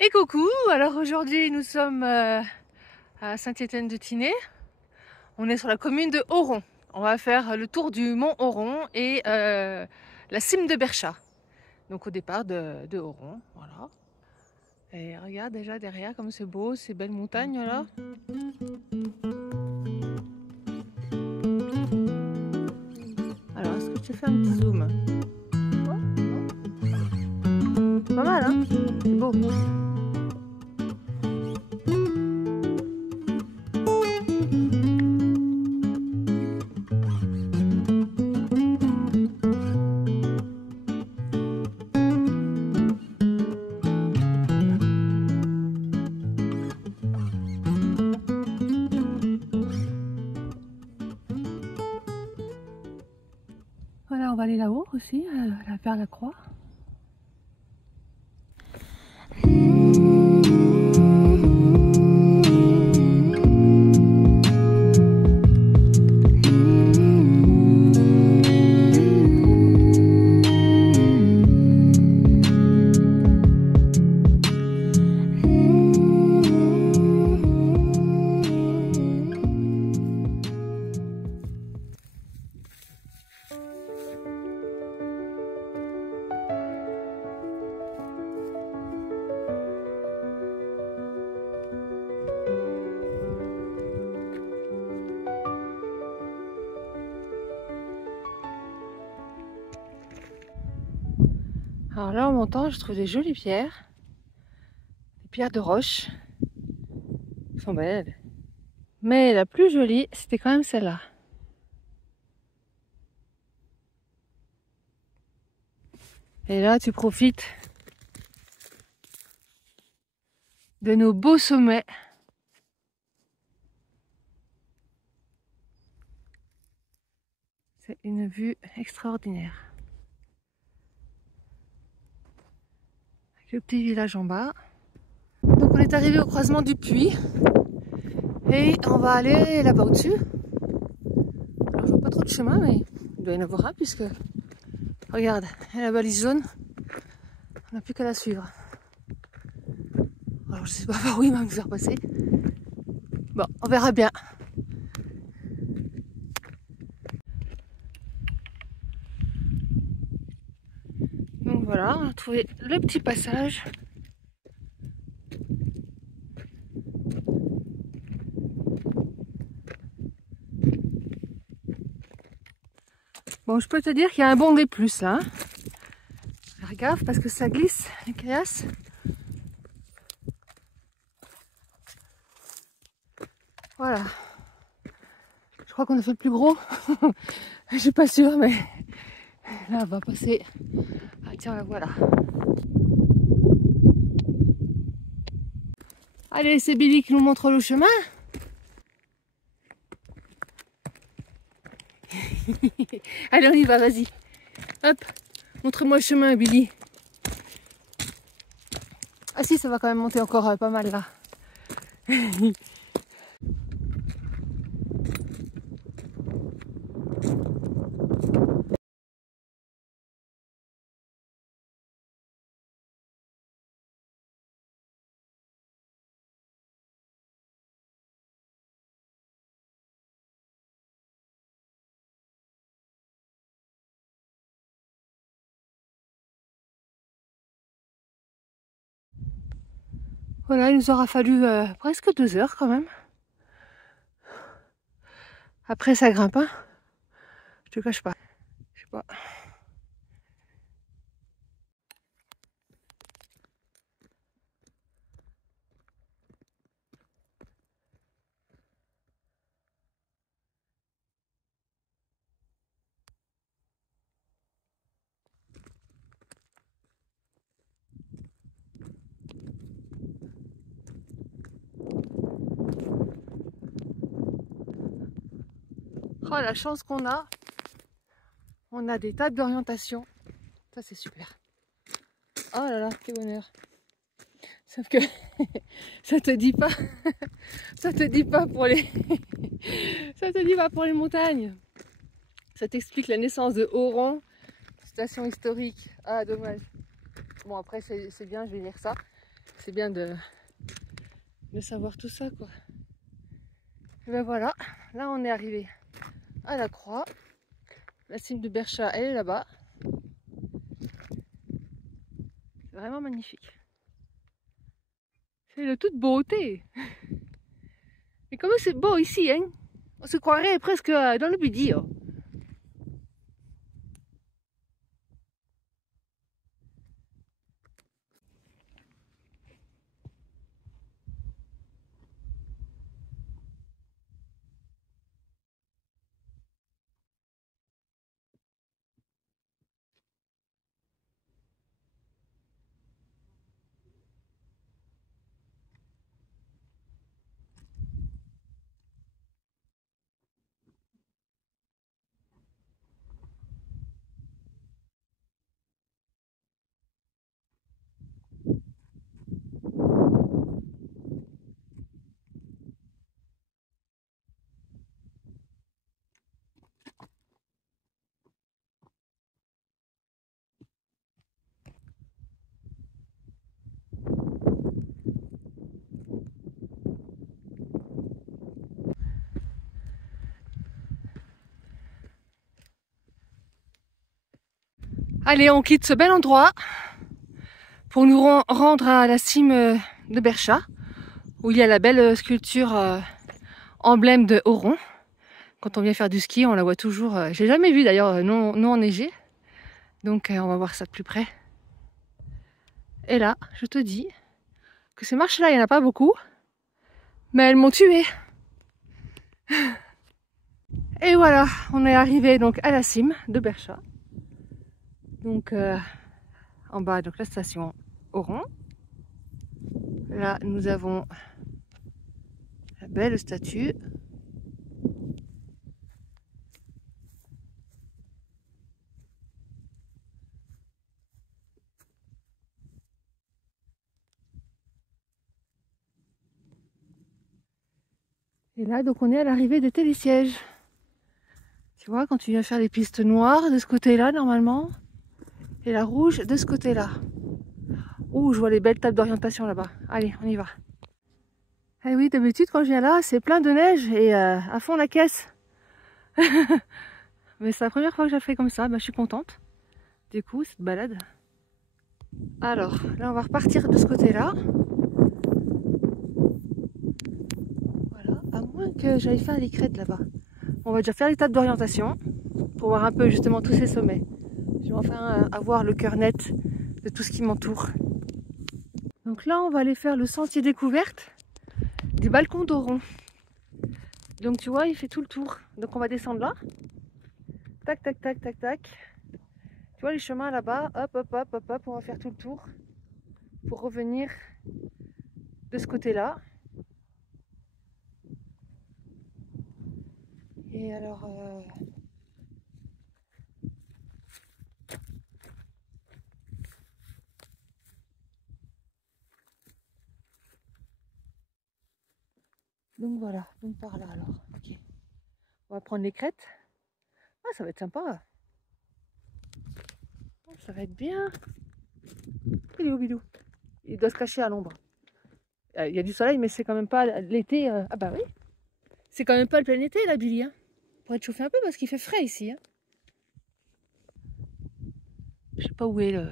Et coucou, alors aujourd'hui nous sommes à Saint-Étienne-de-Tinée. On est sur la commune de Oron. On va faire le tour du mont Oron et la cime de Berchat. Donc au départ de Oron, voilà. Et regarde déjà derrière comme c'est beau, ces belles montagnes là. Alors est-ce que je te fais un petit zoom? Pas mal hein? C'est beau. Voilà, on va aller là-haut aussi, vers la croix. Alors là en montant, je trouve des jolies pierres. Des pierres de roche. Elles sont belles. Mais la plus jolie, c'était quand même celle-là. Et là, tu profites de nos beaux sommets. C'est une vue extraordinaire. Avec le petit village en bas. Donc on est arrivé au croisement du puits. Et on va aller là-bas au-dessus. Alors je vois pas trop de chemin, mais il doit y en avoir un puisque... Regarde, il y a la balise jaune. On n'a plus qu'à la suivre. Alors je sais pas par où il va nous faire passer. Bon, on verra bien. Donc voilà, on a trouvé le petit passage. Bon, je peux te dire qu'il y a un bon des plus là. Faire gaffe parce que ça glisse, les caillasses. Voilà. Je crois qu'on a fait le plus gros. Je suis pas sûre, mais là on va passer. Ah tiens, la voilà. Allez, c'est Billy qui nous montre le chemin. Allez, on y va, vas-y. Hop, montre-moi le chemin, Billy. Ah si, ça va quand même monter encore pas mal là. Voilà, il nous aura fallu presque 2 heures quand même. Après, ça grimpe, hein. Je te cache pas. Je sais pas. Oh, la chance qu'on a. On a des tables d'orientation. Ça, c'est super. Oh là là, quel bonheur. Sauf que ça te dit pas, ça te dit pas pour les, ça te dit pas pour les montagnes. Ça t'explique la naissance de Oron, station historique. Ah dommage. Bon après c'est bien, je vais lire ça. c'est bien de savoir tout ça, quoi. Et ben voilà, là on est arrivé à la croix. La cime de Bercha, elle est là-bas. C'est vraiment magnifique. C'est de toute beauté. Mais comment c'est beau ici, hein? On se croirait presque dans le midi. Oh. Allez, on quitte ce bel endroit pour nous rendre à la cime de Bercha, où il y a la belle sculpture emblème de Oron. Quand on vient faire du ski, on la voit toujours. J'ai jamais vu d'ailleurs non enneigée. Donc on va voir ça de plus près. Et là, je te dis que ces marches-là, il n'y en a pas beaucoup. Mais elles m'ont tuée. Et voilà, on est arrivé donc à la cime de Bercha. Donc en bas, donc la station Oron. Là, nous avons la belle statue. Et là, donc on est à l'arrivée des télésièges. Tu vois, quand tu viens faire les pistes noires de ce côté-là, normalement, et la rouge de ce côté-là. Ouh, je vois les belles tables d'orientation là-bas. Allez, on y va. Eh oui, d'habitude, quand je viens là, c'est plein de neige et à fond la caisse. Mais c'est la première fois que je la fais comme ça, bah, je suis contente. Du coup, cette balade. Alors, là, on va repartir de ce côté-là. Voilà, à moins que j'aille faire les crêtes là-bas. On va déjà faire les tables d'orientation pour voir un peu justement tous ces sommets. Je vais enfin avoir le cœur net de tout ce qui m'entoure. Donc là, on va aller faire le sentier découverte du balcon d'Oron. Donc tu vois, il fait tout le tour. Donc on va descendre là. Tac, tac, tac, tac, tac. Tu vois les chemins là-bas, hop, hop, hop, hop, hop, on va faire tout le tour pour revenir de ce côté-là. Et alors, donc voilà, donc par là alors. Ok. On va prendre les crêtes. Ah, ça va être sympa. Ça va être bien. Il est où, Bidou? Il doit se cacher à l'ombre. Il y a du soleil, mais c'est quand même pas l'été. Ah bah oui. C'est quand même pas le plein été, là, Billy. Hein. Pour être chauffé un peu parce qu'il fait frais ici. Hein. Je sais pas où est le...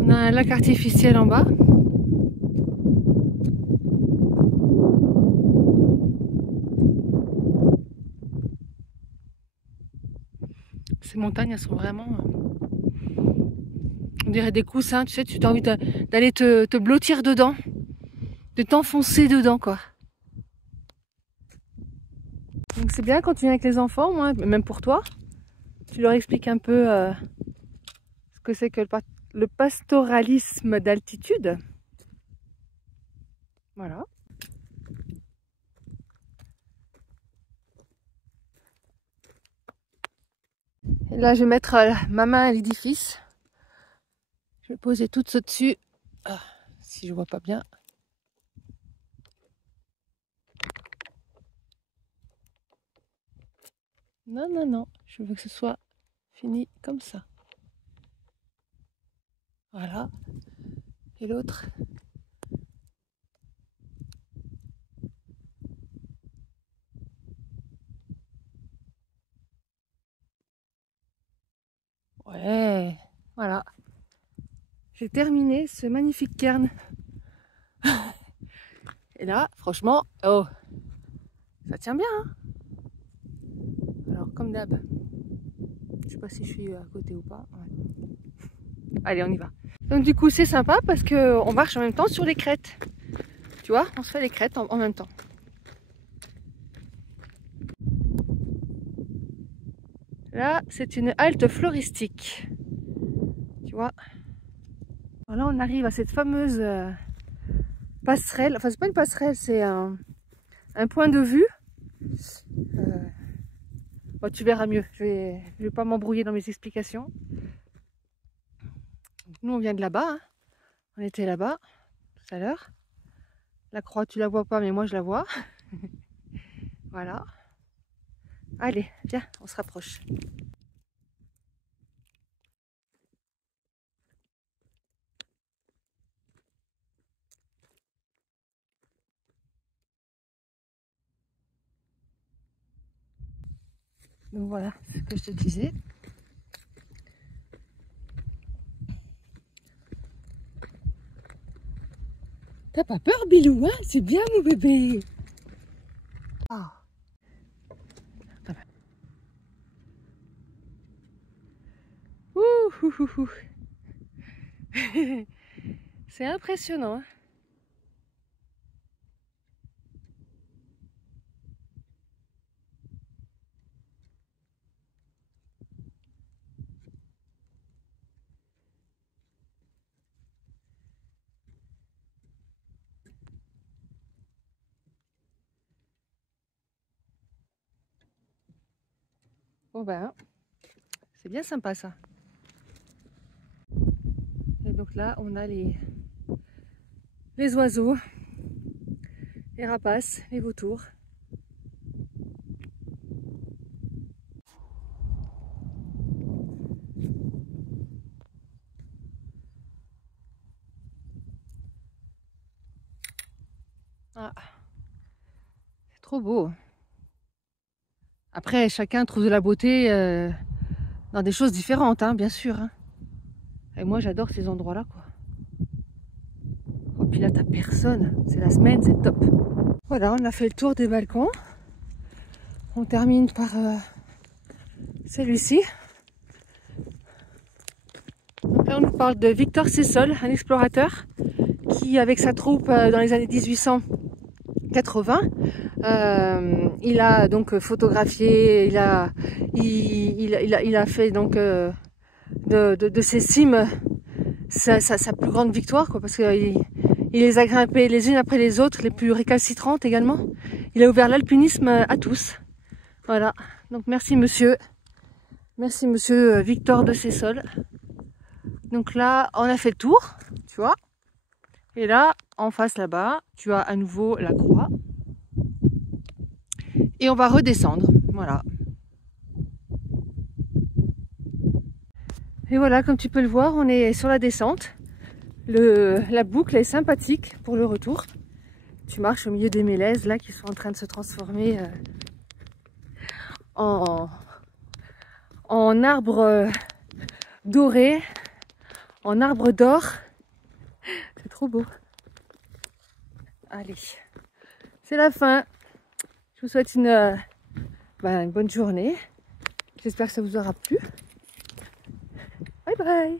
On a un lac artificiel en bas. Ces montagnes, elles sont vraiment... on dirait des coussins, tu sais, tu as envie d'aller te blottir dedans. De t'enfoncer dedans, quoi. Donc c'est bien quand tu viens avec les enfants, moi, même pour toi. Tu leur expliques un peu ce que c'est que le pastoralisme d'altitude. Voilà. Et là, je vais mettre ma main à l'édifice. Je vais poser tout ça dessus. Ah, si je vois pas bien. Non, non, non. Je veux que ce soit Fini comme ça. Voilà. Et l'autre. Ouais, voilà. J'ai terminé ce magnifique cairn. Et là, franchement, oh, ça tient bien, hein. Alors, comme d'hab, je sais pas si je suis à côté ou pas. Ouais. Allez, on y va. Donc du coup, c'est sympa parce que on marche en même temps sur les crêtes. Tu vois, on se fait les crêtes en même temps. Là, c'est une halte floristique. Tu vois. Voilà, on arrive à cette fameuse passerelle. Enfin, c'est pas une passerelle, c'est un point de vue. Bon, tu verras mieux. Je vais pas m'embrouiller dans mes explications. Nous, on vient de là-bas. Hein. On était là-bas tout à l'heure. La croix, tu la vois pas, mais moi, je la vois. Voilà. Allez, viens, on se rapproche. Donc voilà, ce que je te disais. T'as pas peur, Bilou, hein? C'est bien, mon bébé. Ah. Ouh, ouh, ouh, ouh. C'est impressionnant. Hein? Bon ben, c'est bien sympa ça. Et donc là, on a les oiseaux, les rapaces, les vautours. Ah, c'est trop beau. Après, chacun trouve de la beauté dans des choses différentes, hein, bien sûr. Hein. Et moi, j'adore ces endroits-là, quoi. Oh, puis là, t'as personne. C'est la semaine, c'est top. Voilà, on a fait le tour des balcons. On termine par celui-ci. Donc là, on nous parle de Victor Sessol, un explorateur qui, avec sa troupe dans les années 1880, il a donc photographié, il a fait donc de ces cimes sa plus grande victoire, quoi, parce qu'il les a grimpées les unes après les autres, les plus récalcitrantes également. Il a ouvert l'alpinisme à tous. Voilà. Donc merci monsieur Victor de Sessol. Donc là, on a fait le tour, tu vois. Et là, en face là-bas, tu as à nouveau la croix. Et on va redescendre, voilà. Et voilà, comme tu peux le voir, on est sur la descente. La boucle est sympathique pour le retour. Tu marches au milieu des mélèzes là qui sont en train de se transformer en arbres dorés, en arbres d'or. C'est trop beau. Allez, c'est la fin. Je vous souhaite une bonne journée. J'espère que ça vous aura plu. Bye bye.